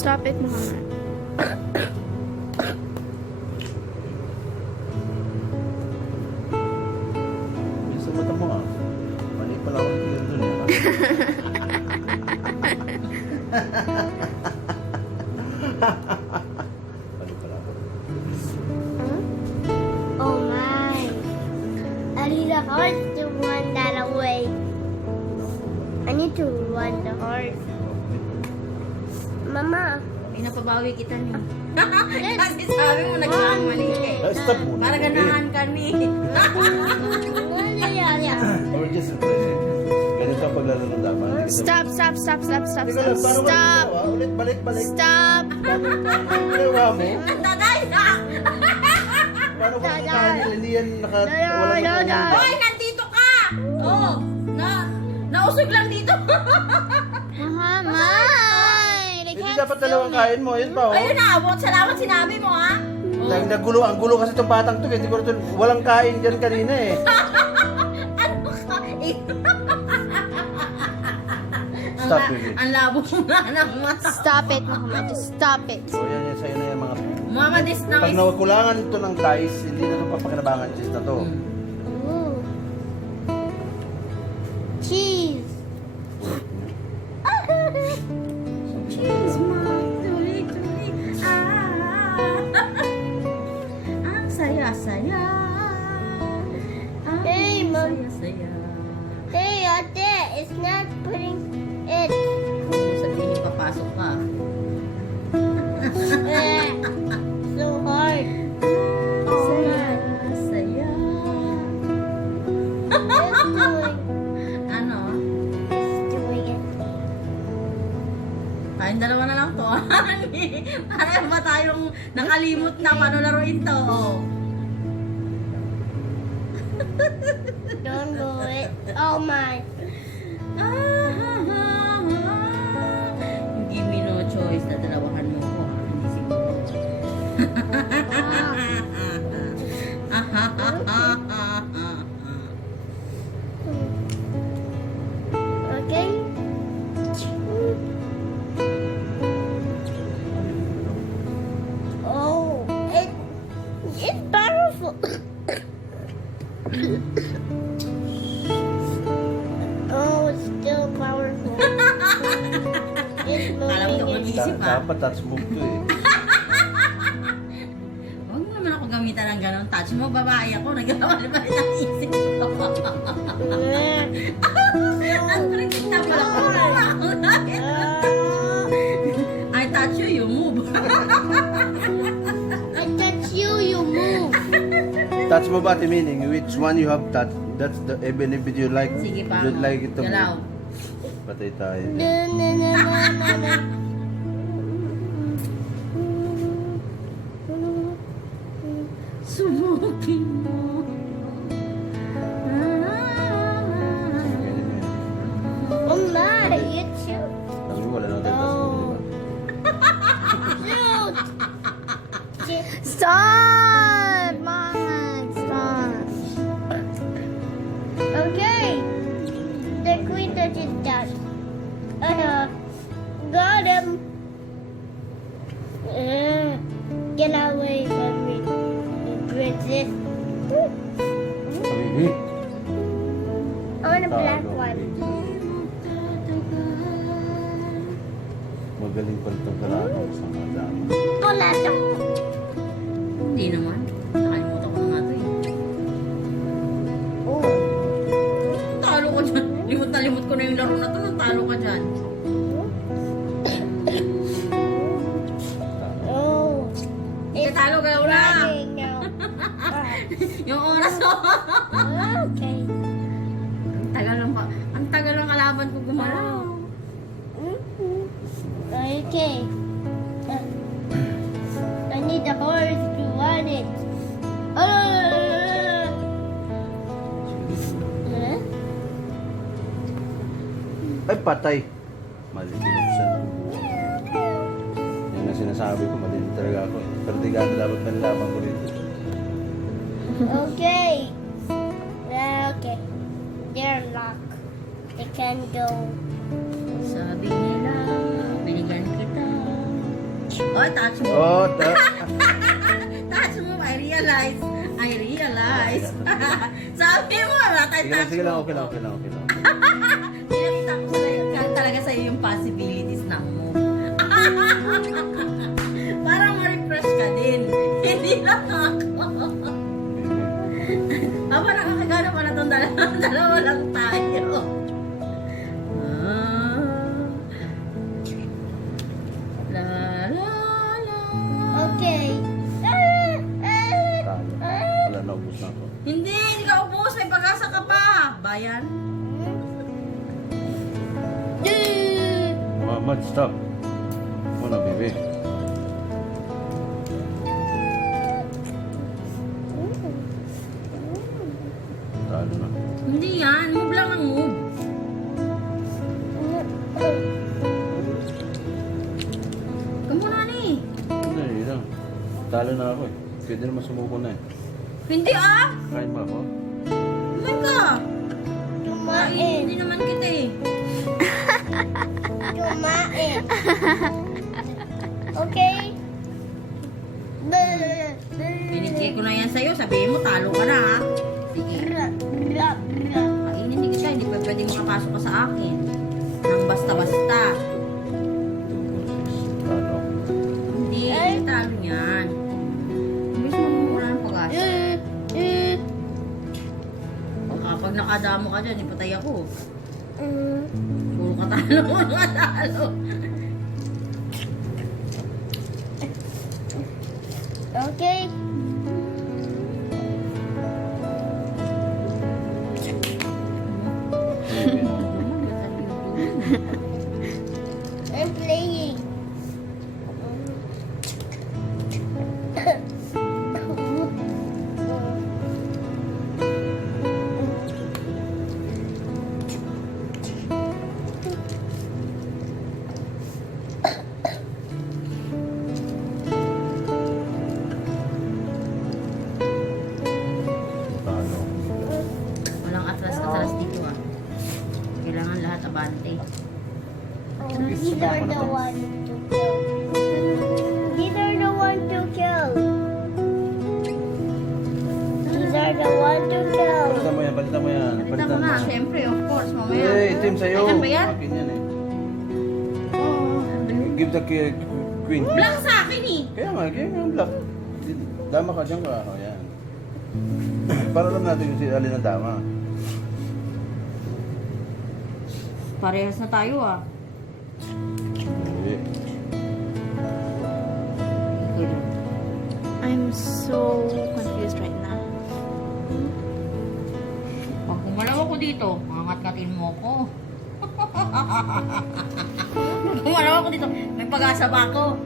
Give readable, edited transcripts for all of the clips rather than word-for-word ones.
Stop it, Muhammad. Yung sa mata mo ah. Mali pala ako yun dun ah. Mali pala ako. Oh my. I need a horse to run that away. I need to run the horse. Mama. Pinapabawi kita ni. Kasi sabi mo nagkamali eh. Stop muna. Para ganahan ka ni. Or just refreshing. Ganito ang paglalaro ng dama. Stop. Stop! Ulit, balik. Stop. Ginawa mo? Tatay na! Paano kung kakain? Hindi yan wala Hoy, nandito ka! Oh, nausog lang dito. Muhammad. Hindi dapat dalawang kain mo. Yun pa oh. Ayun na, salamat sinabi mo ha. Nagulo, ang gulo kasi itong batang to. Hindi ko ito, walang kain dyan kanina eh. Ano ka? Stop it. Ang labo mo na ng mata. Stop it, Muhammad. Just stop it. So yan sa'yo na yung mga... Mga madis na Pag nakulangan ito ng ties, hindi na ito papakinabangan cheese na to. Ooh. Cheese. Cheese, mom. Tuloy. Ang saya-saya. Hey, Mom. Saya-saya. Hey, Ate, it's not putting it. Kung sabihin, papasok ka. So hard. Saya-saya. It's doing, Ano? it's doing it. Tayong dalawa na lang to. Parang ba tayong nakalimot na paano laruin to? Don't do it. Oh my. You give me no choice na dalawahan mo ko. Hindi siguro. Okay? Oh, it's powerful. Oh, it's still powerful. It's Alam ko moving it. mag-iisip ha. Dapat touch move to eh. Huwag mo naman ako gamitan ng ganon. Touch mo, babae ako. Nagkawali ba rin ang isip ko? Ang predictable ako. I touch you, you move. I touch you, you move. Touch mo ba, meaning which one you have touched? That's the, even if you like, Sige pa. you'd like it to Galaw. move. Patay tayo. Na, na, na, na, na, na. Sumukin mo. Oh my, you shoot. Sabi mo, wala naman tayo touch move, di ba? Shoot. Stop, Muhammad. Stop. Okay. The queen touches down. Got him. Get away from me, princess. Sabi, I want a black one. magaling pa itong kalaban sa mga dama. Wala to. Hindi naman. Nakalimutan ko na nga ito eh. Oh. Talo ka dyan. Limot na limot ko na yung laro na to. Nang talo ka dyan. Oh. It's Talo ka na. running now. Yung oras ko. Okay. Ang tagal ng kalaban ko gumalaw. Okay. I need the horse to run it. Huh? Ay, patay. Mali, binuksan. Yan ang sinasabi ko, mali talaga ako. Pero di gano'n dapat nalaman ko dito. Okay. Okay. They're locked. They can go. Sabi nila, binigyan kita Ay, touch mo. Oh, Touch mo. I realize. Sabi mo, natay touch sige lang, mo. okay lang. Pinakita ko sa'yo. Talaga sa'yo yung possibilities ng mo. Para ma-refresh ka din. Hindi lang ako. Parang nakakagana pala itong dalawa lang tayo. La la la. Okay. Wala na, ubus na ako. Hindi ka ubos. May pag-asa ka pa. Bayan. Muhammad, stop. Muna, baby. Talo na. Hindi yan. Move lang ang move. Kamuna ni. Hindi lang. Talo na ako eh. Pwede naman sumuko na eh. Hindi ah. Kain ba ako? Kumain ka. Kumain. Hindi naman kita eh. Kumain. Okay? Binigay ko na yan sa'yo. Sabihin mo, talo ka na ha. Sige. Kainin din kita. Hindi pa pwede makapasok ka sa akin. Nang basta-basta. Talo. Hindi. Hindi talo niyan. Ibig mo mura ng pag-asa. Pag nakadamo ka dyan, ipatay ako. Puro ka talo. Puro ka talo. Okay? I'm playing. Talo. Walang atras-atras dito ah. Kailangan lahat abante. These are the one to kill. These are the one to kill. These are the one to kill. Palitan mo yan. Palitan ko na. Siyempre, of course. Mamaya. Eh, team sa'yo. Ayan ba yan? Akin yan eh. Give the queen. Black sa akin eh. Kaya nga yung black. Dama ka dyan ka. O yan. Para alam natin yung alin ng dama. Parehas na tayo ah. Hindi. I'm so confused right now. Pag gumalaw ako dito, mangat-ngatin mo ako. Pag gumalaw ako dito, may pag-asa ba ako?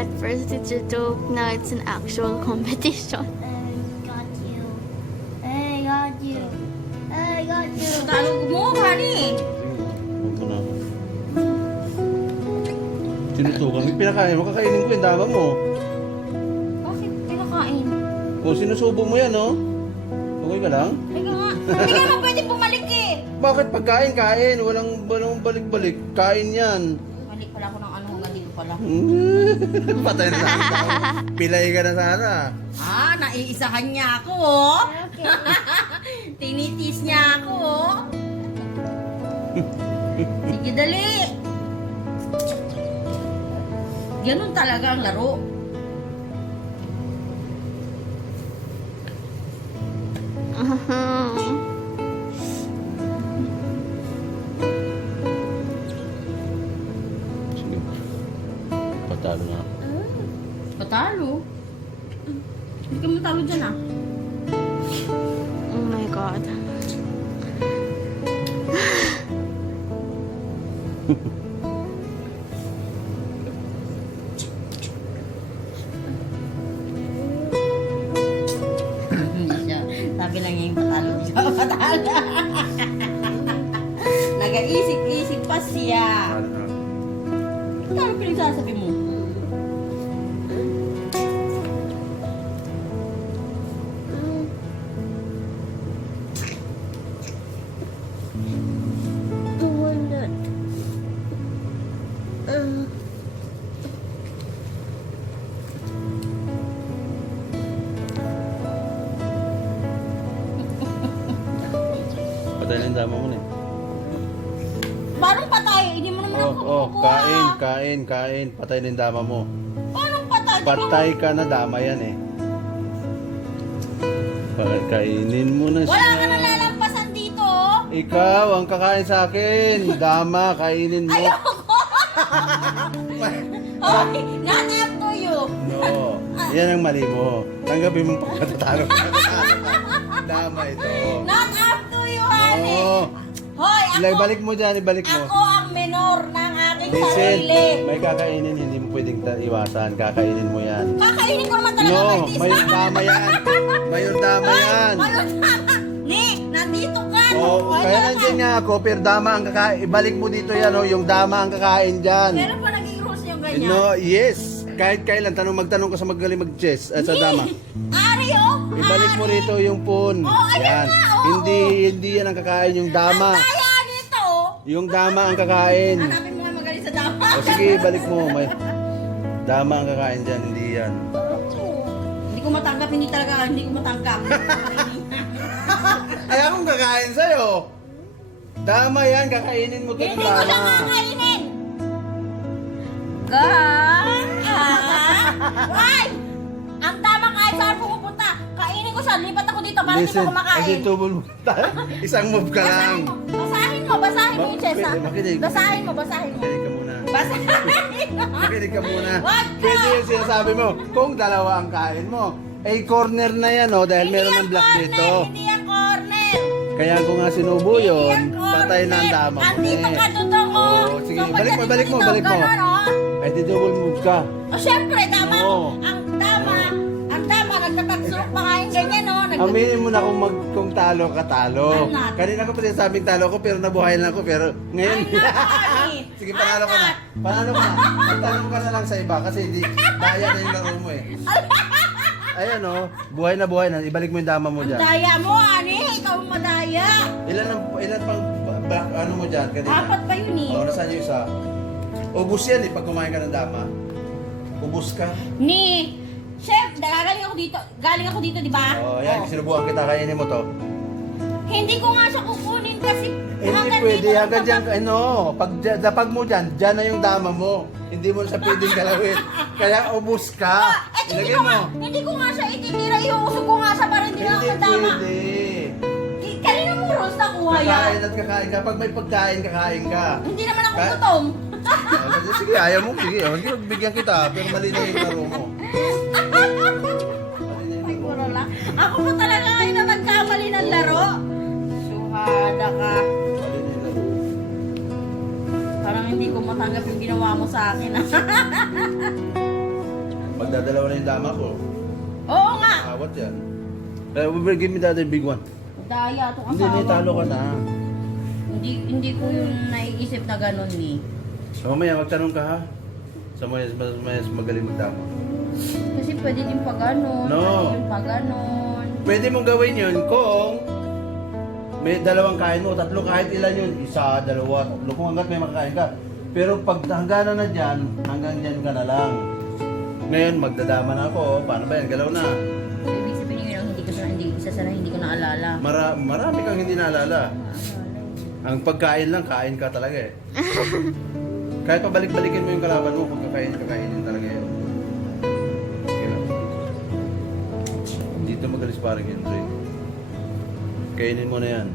At first it's a joke, now it's an actual competition. I got you. I got you. I got you. Talo mo, honey. Huwag mo na ako. Sinutukan. Pinakain mo, kakainin ko yung dama mo. Bakit pinakain? O, sinusubo mo yan, no? Okay ka lang? Teka nga. Hindi ka naman pwede bumalik eh. Bakit pagkain, kain? Walang balik-balik. Kain yan. Balik pala ako ng ano hanggang dito pala. Patay na sana. Pilay ka na sana. Ah, naiisahan niya ako oh. Okay. Tinitis niya ako oh. Sige, dali. Ganun talaga ang laro. Sige. Patalo na. Patalo? Hindi ka matalo dyan ah. Oh my god. Hindi siya. Sabi lang niya yung patalo. Siya patalo. Nag-iisip-isip pa siya. Patalo na. Ano pinagsasabi mo? yung dama mo na eh. Paano patay? Hindi mo naman ako kukuha. Kain. Patay na yung dama mo. Paano patay? Patay ka na, dama yan eh. Kainin mo na siya. Wala ka nang lalampasan dito. Oh. Ikaw ang kakain sa akin. Dama, kainin mo. Ayoko. Okay, not up to you. No, yan ang mali mo. Tanggapin mo pagkatatalo ka. Dama ito. Not up to you, honey. No. Hoy, Ibalik mo dyan, ibalik mo. ako ang menor ng aking Listen, sarili. may kakainin, hindi mo pwedeng iwasan. Kakainin mo yan. Kakainin ko naman talaga No, Martis. may dama yan. May dama yan. Ayun, tama. Nick, nandito ka. Oh, Ay, kaya talaga. nandiyan nga ako, pero dama ang kakain. Ibalik mo dito yan, oh, yung dama ang kakain dyan. Meron pa naging rules yung ganyan? No, yes. Kahit kailan, magtanong ka sa magaling mag-chess sa dama. Ari, oh. Ibalik mo rito yung pun. Oh, ayan nga, oh. Hindi yan ang kakain, yung dama. Ang daya nito. Yung dama ang kakain. Hanapin mo nga magaling sa dama. O sige, balik mo. May dama ang kakain dyan, hindi yan. Hindi ko matanggap, hindi ko matanggap. Ay, akong kakain sa'yo. Dama yan, kakainin mo ito Hindi ng ko siya dama. kakainin. Ay! Ang tama kahit saan pumupunta. Kainin ko siya, lipat ako dito para hindi ko kumakain. kasi tubol mo tayo. Isang move ka lang. Basahin mo yung chest ha. Makinig. Basahin mo. Makinig ka muna. Basahin mo. Makinig ka muna. Wag ka! Pwede yung sinasabi mo, kung dalawa ang kain mo. Eh, corner na yan, oh, dahil meron ng black dito. Hindi yan corner. Kaya ko nga sinubo Hindi yun, yan corner. patay na ang dama mo. Andito ka dudong mo. Oo, sige, balik mo. Ganun, oh. Ay, di double move ka. O syempre, tama. Oo. Ang tama, nagtatagsurok pa nga yung ganyan, no? Aminin mo na kung talo ka, talo. I'm not. Kanina ko pa sinasabing talo ko, pero nabuhay lang ako, pero ngayon. I'm not honey. Sige, panalo ka na. Panalo ka na. Magtanong ka na lang sa iba, kasi di, daya na yung laro mo eh. Ayan oh, buhay na. Ibalik mo yung dama mo Ang dyan. daya mo, ani. Ikaw ang madaya. Ilan pang ano mo dyan kanina? Apat pa yun, eh. Oo, nasaan yung isa? Ubus yan eh, pag kumain ka ng dama. Ubus ka. Ni, chef, galing ako dito, di ba? Oo, yan, sinubukan kita, kainin mo to. Hindi ko nga siya kukunin kasi Hindi pwede, dito hanggang dyan, pag dapag mo dyan, dyan na yung dama mo. Hindi mo na siya pwedeng galawin. Kaya ubus ka. Ilagay mo. Hindi ko nga siya itinira, iuusog ko nga siya para hindi na ako Hindi tama. pwede. Kanina mo rules na kuha yan. Kakain at kakain ka. Pag may pagkain, kakain ka. Hindi naman ako Ka- gutom. Sige, ayaw mo. Sige, hindi bigyan kita. Pero mali na yung laro mo. Ay, puro lang. Ako pa talaga ngayon na nagkamali ng laro. Suhada ka. Mali na yung laro. Parang hindi ko matanggap yung ginawa mo sa akin. Magdadalawa na yung dama ko. Oo nga. Awat yan. Give me the other big one. Daya itong Hindi, asawa. talo ka na. Hindi ko yung naiisip na gano'n ni. So, mamaya, magtanong ka ha. Sa mas magaling magdama. Kasi pwede din pa gano'n. No. Pwede din pa gano'n. Pwede mong gawin yun kung may dalawang kain mo, tatlo kahit ilan yun, isa, dalawa, tatlo, kung hanggat may makakain ka. Pero pag hangganan na dyan, hanggang dyan ka na lang. Ngayon, magdadama na ako, paano ba yan? Galaw na. So, ibig sabihin yun, hindi ko naalala. Marami kang hindi naalala. Ang pagkain lang, kain ka talaga eh. Kahit pabalik-balikin mo yung kalaban mo, kung kakainin talaga yun. Okay lang. Dito magalis parang Henry. Kainin mo na yan.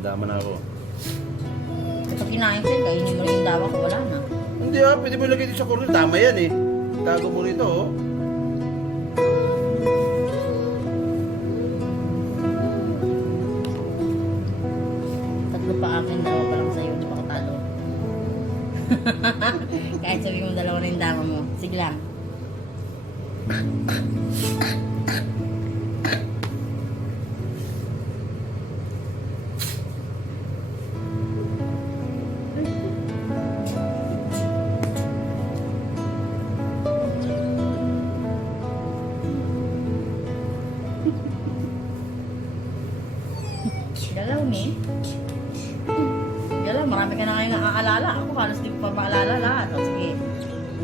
Dama na ako. Kapag kinain ko yun, kainin mo rin yung dawa ko, wala na. Hindi pwede mo ilagay dito sa corner. Tama yan eh. Tago mo rito oh. Tatlo pa akin, dalawa pa lang sa'yo, di ba katalo? Kahit sabihin mo dalawa na yung dama mo, sige lang. Galaw ni. Galaw, marami ka na ngayon naaalala. Ako halos di ko pa maalala lahat. O sige.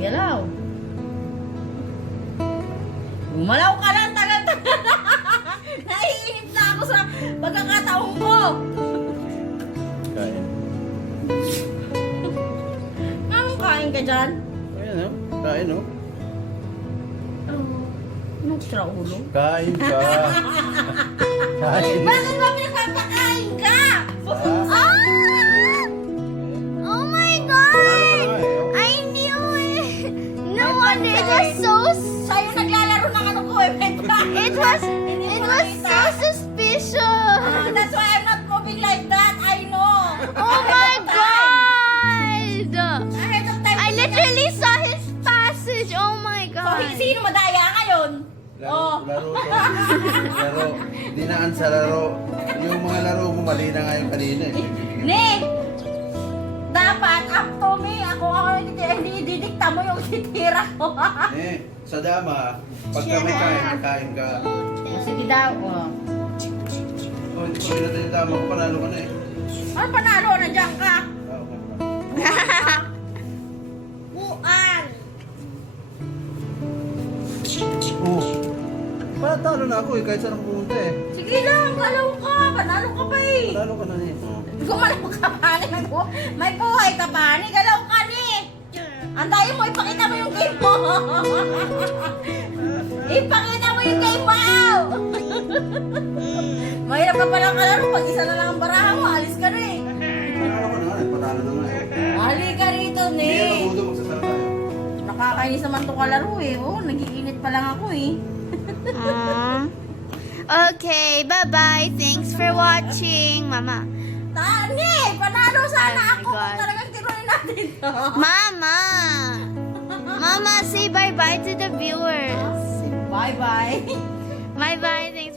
Galaw. Gumalaw ka lang, tagal-tagal. Naiinip na ako sa pagkakataon ko. kumain ka dyan? Ayan o, kain o. Anong sira ulo? Kain ka. Kain. Bakit ba pinagpapakain ka? Ah! Oh my God! I knew it! No wonder it was so Sa'yo naglalaro ng ano ko eh. it was so suspicious! That's why I'm not moving like that. I know. Oh my God! Ahead of time. I literally saw his passage! Oh my So, God! sino madaya ngayon? Laro to. Laro. Dinaan sa laro. Yung mga laro mo, mali na nga yung kanina eh. Ne! Dapat, after me, ako hindi didikta mo yung titira ko. Sa dama, pagka may kain, kain ka. Sige daw. Oh. Oh, hindi ko pinatay yung dama ko, panalo ka na eh. Ano panalo? Nandiyan ka. Uan. Oo. Panalo na ako eh, kahit saan ako pumunta eh. Sige lang, galaw ka. Panalo ka pa eh. Panalo ka na eh. Gumalaw ka pa ni. May buhay ka pa ni. Galaw ka ni. Antayin mo, ipakita mo yung game mo. Ipakita mo yung game mo. Mahirap ka palang kalaro. Pag isa na lang ang baraha mo, alis ka na eh. Panalo ka na nga eh, panalo na nga eh. Ali ka rito, Hindi ni. yan mabudo, magsasara tayo. Nakakainis naman itong kalaro eh. Oh, nagiinit pa lang ako eh. Okay, bye-bye. Thanks for watching, Mama. Tani, panalo sana Oh my ako God. kung talagang tinuloy natin to. Mama! Mama, say bye-bye to the viewers. Bye-bye. Bye-bye. Thanks